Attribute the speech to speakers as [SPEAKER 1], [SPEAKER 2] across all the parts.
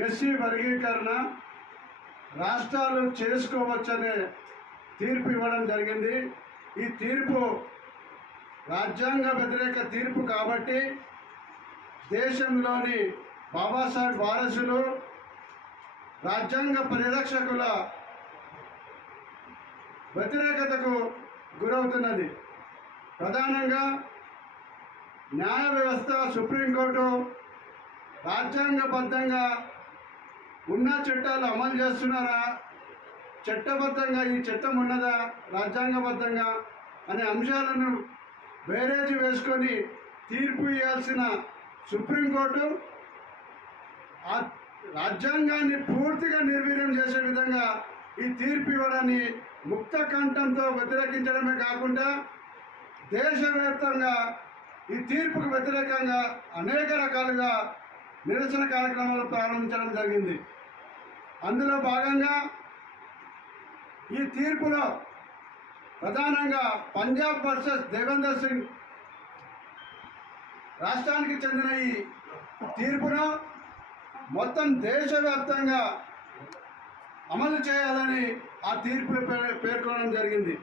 [SPEAKER 1] SC వర్గీకరణ రాష్ట్రాలు చేసుకోవచ్చనే తీర్పు ఇవ్వడం జరిగింది. ఈ తీర్పు రాజ్యాంగ వ్యతిరేక తీర్పు కాబట్టి దేశంలోని బాబాసాహెబ్ వారసులు రాజ్యాంగ పరిరక్షకుల వ్యతిరేకతకు గురవుతున్నది. ప్రధానంగా న్యాయ వ్యవస్థ సుప్రీంకోర్టు రాజ్యాంగబద్ధంగా ఉన్న చట్టాలు అమలు చేస్తున్నారా? చట్టబద్ధంగా ఈ చట్టం ఉన్నదా? రాజ్యాంగబద్ధంగా? అనే అంశాలను బేరేజీ వేసుకొని తీర్పు ఇవ్వాల్సిన సుప్రీంకోర్టు ఆ రాజ్యాంగాన్ని పూర్తిగా నిర్వీర్యం చేసే విధంగా ఈ తీర్పు ఇవ్వడాన్ని ముక్త కంఠంతో వ్యతిరేకించడమే కాకుండా దేశవ్యాప్తంగా ఈ తీర్పుకు వ్యతిరేకంగా అనేక రకాలుగా నిరసన కార్యక్రమాలు ప్రారంభించడం జరిగింది. అందులో భాగంగా ఈ తీర్పులో ప్రధానంగా పంజాబ్ వర్సెస్ దేవేందర్ సింగ్ రాష్ట్రానికి చెందిన ఈ తీర్పును మొత్తం దేశవ్యాప్తంగా అమలు చేయాలని ఆ తీర్పు పే- పేర్కొనడం జరిగింది.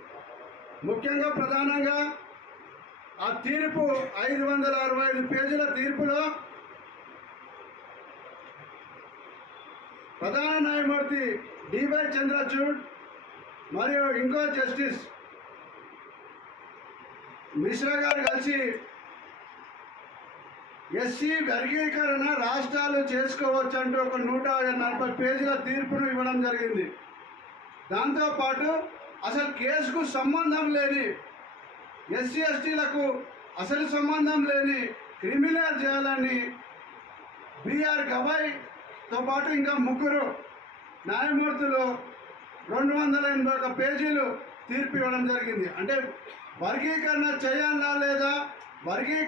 [SPEAKER 1] ముఖ్యంగా ప్రధానంగా ఆ తీర్పు ఐదు వందల అరవై ఐదు పేజీల తీర్పులో ప్రధాన న్యాయమూర్తి డివై చంద్రచూడ్ మరియు ఇంకో జస్టిస్ మిశ్రా గారు కలిసి ఎస్సీ వర్గీకరణ రాష్ట్రాలు చేసుకోవచ్చు అంటూ ఒక నూట నలభై పేజీల తీర్పును ఇవ్వడం జరిగింది. దాంతోపాటు అసలు కేసుకు సంబంధం లేని ఎస్సీ ఎస్టీలకు అసలు సంబంధం లేని క్రిమినల్ చేయాలని బిఆర్ తో పాటు ఇంకా ముగ్గురు న్యాయమూర్తులు రెండు వందల ఎనభై ఒక పేజీలు తీర్పు ఇవ్వడం జరిగింది. అంటే వర్గీకరణ చేయాలా లేదా వర్గీ